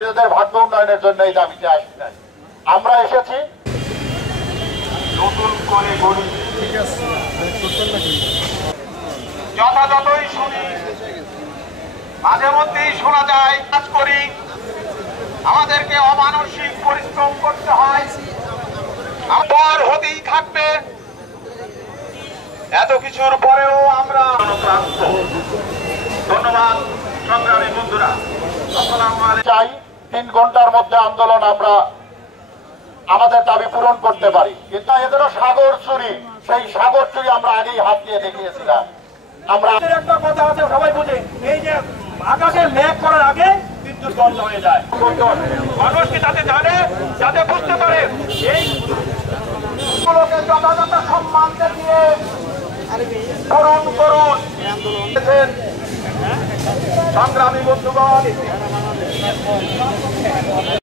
ভাগ্য উন্নয়নের জন্য এই দাবিতে আসি নাই। আমরা এসেছি নতুন করে গড়ি। যথাযথই শুনি, মাঝে মধ্যেই শোনা যায় কাজ করি, আমাদেরকে অমানসিক পরিশ্রম করতে হয়, আমার হতেই থাকবে। এত কিছুর পরেও আমরা অনুপ্রান্ত। ধন্যবাদ সংগ্রামী বন্ধুরা। চাই 3 ঘন্টার মধ্যে আন্দোলন আমরা আমাদের দাবি পূরণ করতে পারি, কিন্তু এদের সাগর চুরি, সেই সাগর চুরি আমরা আগেই হাত দিয়ে দেখিয়েছিলাম। আমরা একটা কথা আছে সবাই বুঝে, এই যে আকাশে মেঘ করার আগে বিদ্যুৎ বন্ধ হয়ে যায়, মানুষ কি তাতে জানে, যাতে বুঝতে পারে এই গুলোকে যথাযথ সম্মান দিয়ে পূরণ করুন। সংগ্রামী বন্ধুগণ,